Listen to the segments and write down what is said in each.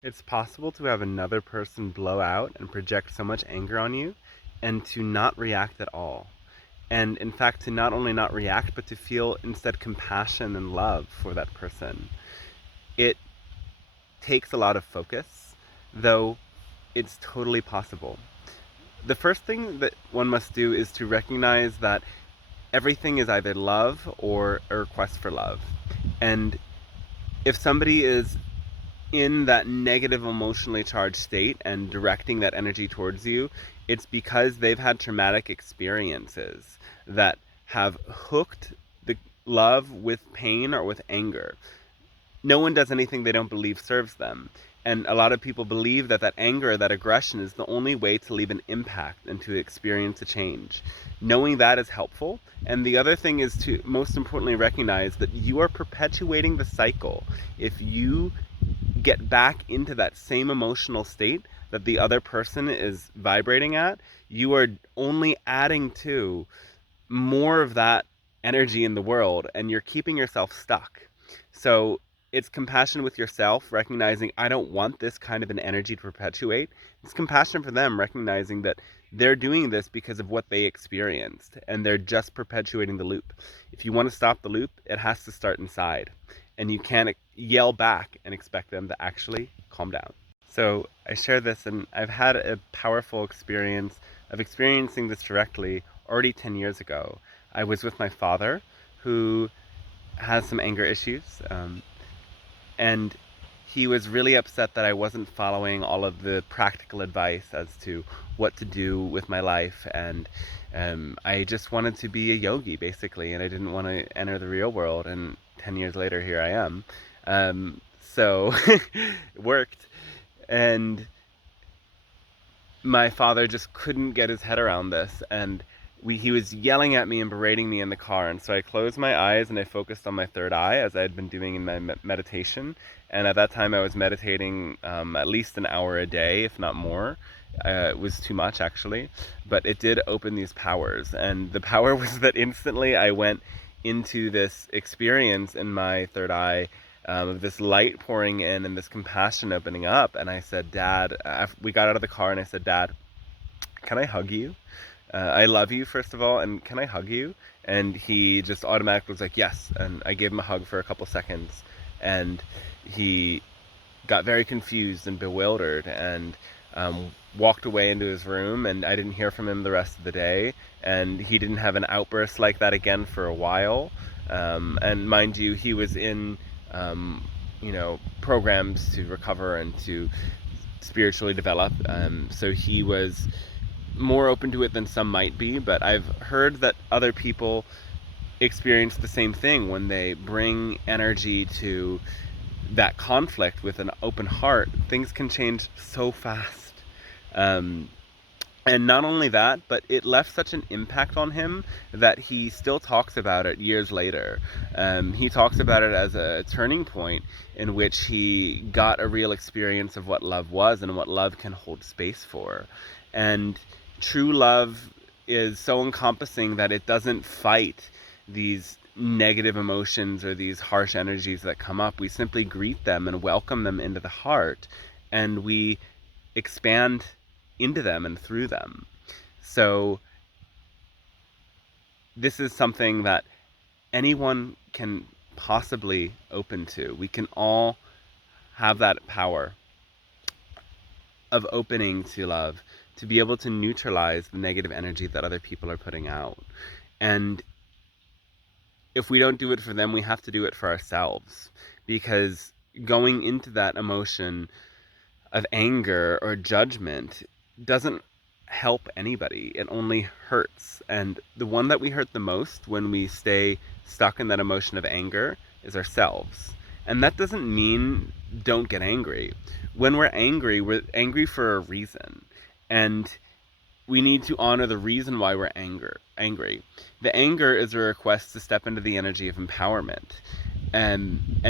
It's possible to have another person blow out and project so much anger on you and to not react at all. And in fact, to not only not react, but to feel instead compassion and love for that person. It takes a lot of focus, though it's totally possible. The first thing that one must do is to recognize that everything is either love or a request for love. And if somebody is in that negative emotionally charged state and directing that energy towards you, it's because they've had traumatic experiences that have hooked the love with pain or with anger. No one does anything they don't believe serves them. And a lot of people believe that that anger, that aggression is the only way to leave an impact and to experience a change. Knowing that is helpful. And the other thing is to most importantly recognize that you are perpetuating the cycle. If you get back into that same emotional state that the other person is vibrating at, you are only adding to more of that energy in the world and you're keeping yourself stuck. So it's compassion with yourself, recognizing I don't want this kind of an energy to perpetuate. It's compassion for them, recognizing that they're doing this because of what they experienced and they're just perpetuating the loop. If you want to stop the loop, it has to start inside. And you can't yell back and expect them to actually calm down. So I share this, and I've had a powerful experience of experiencing this directly already 10 years ago. I was with my father, who has some anger issues, and he was really upset that I wasn't following all of the practical advice as to what to do with my life. And I just wanted to be a yogi, basically, and I didn't want to enter the real world. And 10 years later, here I am. So it worked. And my father just couldn't get his head around this. And he was yelling at me and berating me in the car. And so I closed my eyes and I focused on my third eye, as I had been doing in my meditation. And at that time I was meditating at least an hour a day, if not more. It was too much, actually, but it did open these powers. And the power was that instantly I went into this experience in my third eye, of this light pouring in and this compassion opening up. And I said, Dad, we got out of the car and I said, Dad, can I hug you? I love you, first of all, and can I hug you? And he just automatically was like, yes. And I gave him a hug for a couple seconds. And he got very confused and bewildered and walked away into his room. And I didn't hear from him the rest of the day. And he didn't have an outburst like that again for a while. And mind you, he was in, programs to recover and to spiritually develop. So he was more open to it than some might be, but I've heard that other people experience the same thing when they bring energy to that conflict with an open heart. Things can change so fast. And not only that, but it left such an impact on him that he still talks about it years later. He talks about it as a turning point in which he got a real experience of what love was and what love can hold space for. And true love is so encompassing that it doesn't fight these negative emotions or these harsh energies that come up. We simply greet them and welcome them into the heart, and we expand into them and through them. So this is something that anyone can possibly open to. We can all have that power of opening to love, to be able to neutralize the negative energy that other people are putting out. And if we don't do it for them, we have to do it for ourselves, because going into that emotion of anger or judgment doesn't help anybody. It only hurts. And the one that we hurt the most when we stay stuck in that emotion of anger is ourselves. And that doesn't mean don't get angry. When we're angry for a reason. And we need to honor the reason why we're angry. The anger is a request to step into the energy of empowerment. And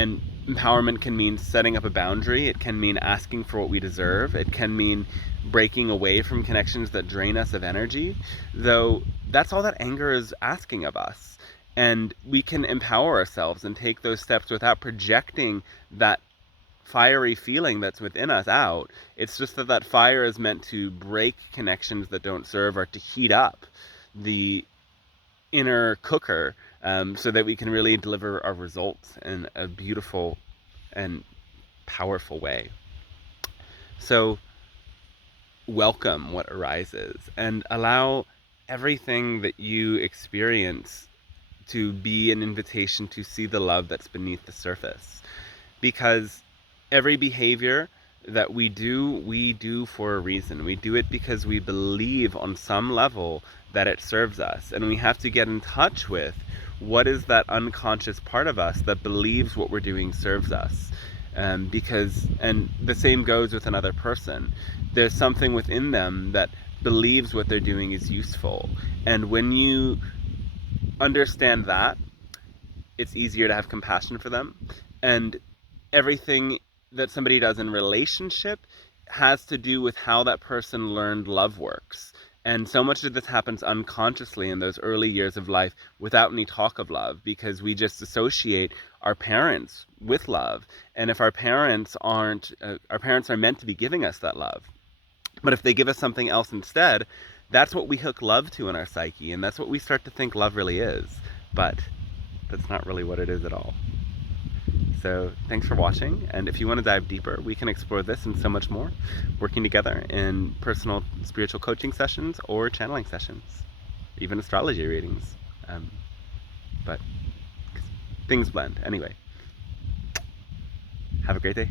empowerment can mean setting up a boundary. It can mean asking for what we deserve. It can mean breaking away from connections that drain us of energy, though that's all that anger is asking of us. And we can empower ourselves and take those steps without projecting that fiery feeling that's within us out. It's just that that fire is meant to break connections that don't serve, or to heat up the inner cooker, so that we can really deliver our results in a beautiful and powerful way. So welcome what arises and allow everything that you experience to be an invitation to see the love that's beneath the surface. Because every behavior that we do for a reason. We do it because we believe on some level that it serves us. And we have to get in touch with what is that unconscious part of us that believes what we're doing serves us. And the same goes with another person. There's something within them that believes what they're doing is useful. And when you understand that, it's easier to have compassion for them. And everything that somebody does in relationship has to do with how that person learned love works. And so much of this happens unconsciously in those early years of life without any talk of love, because we just associate our parents with love. And if our parents are meant to be giving us that love. But if they give us something else instead, that's what we hook love to in our psyche. And that's what we start to think love really is. But that's not really what it is at all. So thanks for watching, and if you want to dive deeper, we can explore this and so much more, working together in personal spiritual coaching sessions or channeling sessions, even astrology readings. But things blend. Anyway, have a great day.